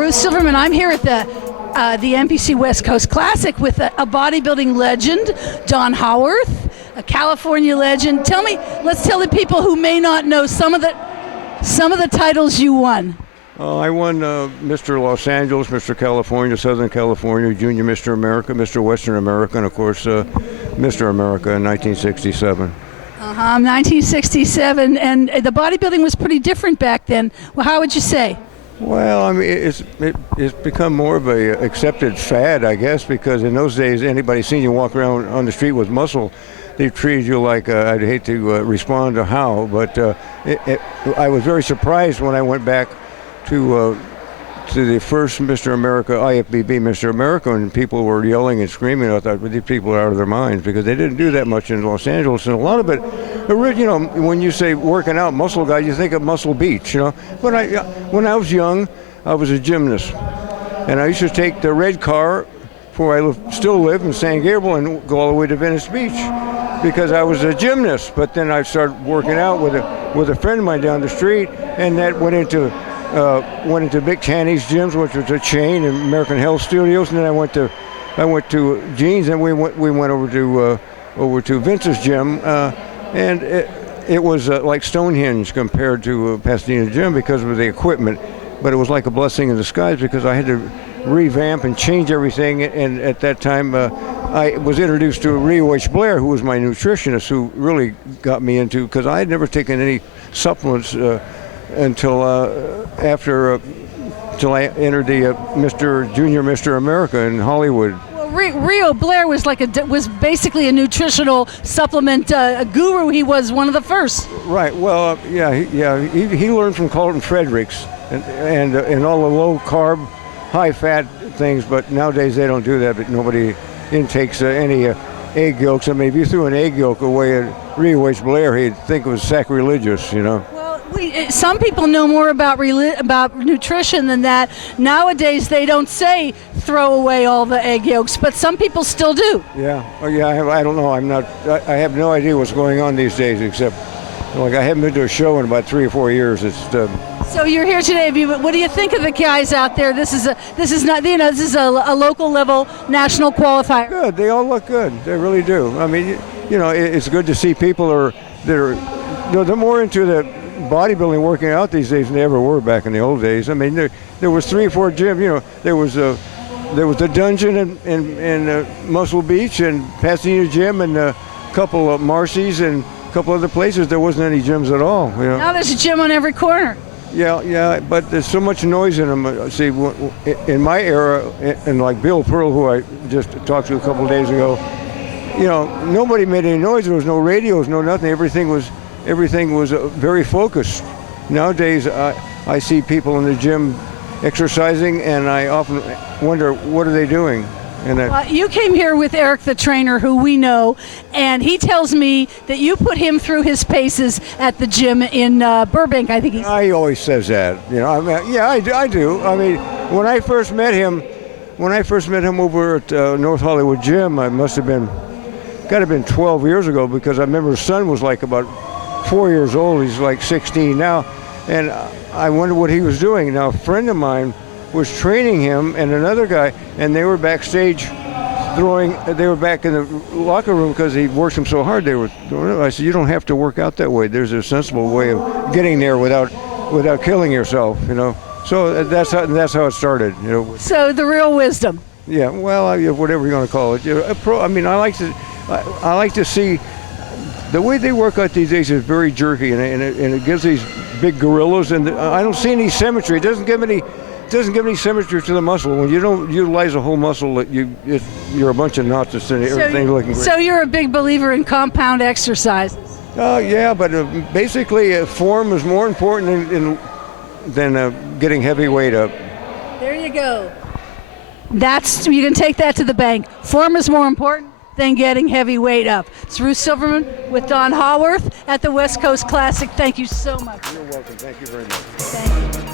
Ruth Silverman. I'm here at the NBC West Coast Classic with a bodybuilding legend, Don Howorth, a California legend. Let's tell the people who may not know some of the titles you won. I won Mr. Los Angeles, Mr. California, Southern California, Junior Mr. America, Mr. Western America, and of course Mr. America in 1967. 1967, and the bodybuilding was pretty different back then. Well, how would you say? Well, I mean, it's become more of a accepted fad, I guess, because in those days, anybody seen you walk around on the street with muscle, they treated you like, I'd hate to respond to how, but I was very surprised when I went back to the first Mr. America, IFBB Mr. America, and people were yelling and screaming. I thought, well, these people are out of their minds, because they didn't do that much in Los Angeles. And a lot of it, you know, when you say working out, muscle guy, you think of Muscle Beach, you know. But when I was young, I was a gymnast. And I used to take the red car, where I still live in San Gabriel, and go all the way to Venice Beach, because I was a gymnast. But then I started working out with a friend of mine down the street, and that went into Big Tanny's gyms, which was a chain, and American Health Studios, and then I went to Gene's, and we went over to Vince's gym, and it was like Stonehenge compared to Pasadena Gym because of the equipment, but it was like a blessing in disguise because I had to revamp and change everything. And at that time, I was introduced to Rio H. Blair, who was my nutritionist, who really got me into, because I had never taken any supplements until I entered the Junior Mr. America in Hollywood. Well, Rio Blair was basically a nutritional supplement guru. He was one of the first. Right. Well, he learned from Carlton Fredericks and all the low carb, high fat things. But nowadays they don't do that. But nobody intakes any egg yolks. I mean, if you threw an egg yolk away at Rio H. Blair, he'd think it was sacrilegious, you know. Some people know more about nutrition than that. Nowadays, they don't say throw away all the egg yolks, but some people still do. Yeah. Oh, yeah. I don't know. I have no idea what's going on these days, except like I haven't been to a show in about 3 or 4 years. So you're here today. What do you think of the guys out there? This is a local level national qualifier. Good. They all look good. They really do. I mean, you know, it's good to see people they're more into the bodybuilding, working out these days than they ever were back in the old days. I mean, there was 3 or 4 gyms. You know, there was the Dungeon in Muscle Beach and Pasadena Gym and a couple of Marcy's and a couple other places. There wasn't any gyms at all. You know? Now there's a gym on every corner. Yeah, but there's so much noise in them. See, in my era, and like Bill Pearl, who I just talked to a couple of days ago, you know, nobody made any noise. There was no radios, no nothing. Everything was very focused. Nowadays, I see people in the gym exercising, and I often wonder, what are they doing? And you came here with Eric, the trainer, who we know, and he tells me that you put him through his paces at the gym in Burbank. I think he always says that. You know, I mean, yeah, I do. I mean, when I first met him over at North Hollywood Gym, I must have been 12 years ago, because I remember his son was like about 4 years old. He's like 16 now, and I wondered what he was doing. Now, a friend of mine was training him and another guy, and they were backstage they were back in the locker room because he worked him so hard. I said, you don't have to work out that way. There's a sensible way of getting there without killing yourself, you know. So that's how it started, you know. So the real wisdom. Yeah, well, whatever you're going to call it. I mean, I like to see the way they work out these days is very jerky, and it gives these big gorillas, and I don't see any symmetry. It doesn't give any symmetry to the muscle. When you don't utilize a whole muscle, you're a bunch of knots and everything looking great. So you're a big believer in compound exercises? Yeah, but basically form is more important than getting heavy weight up. There you go. You can take that to the bank. Form is more important than getting heavy weight up. It's Ruth Silverman with Don Howorth at the West Coast Classic. Thank you so much. You're welcome. Thank you very much. Thank you.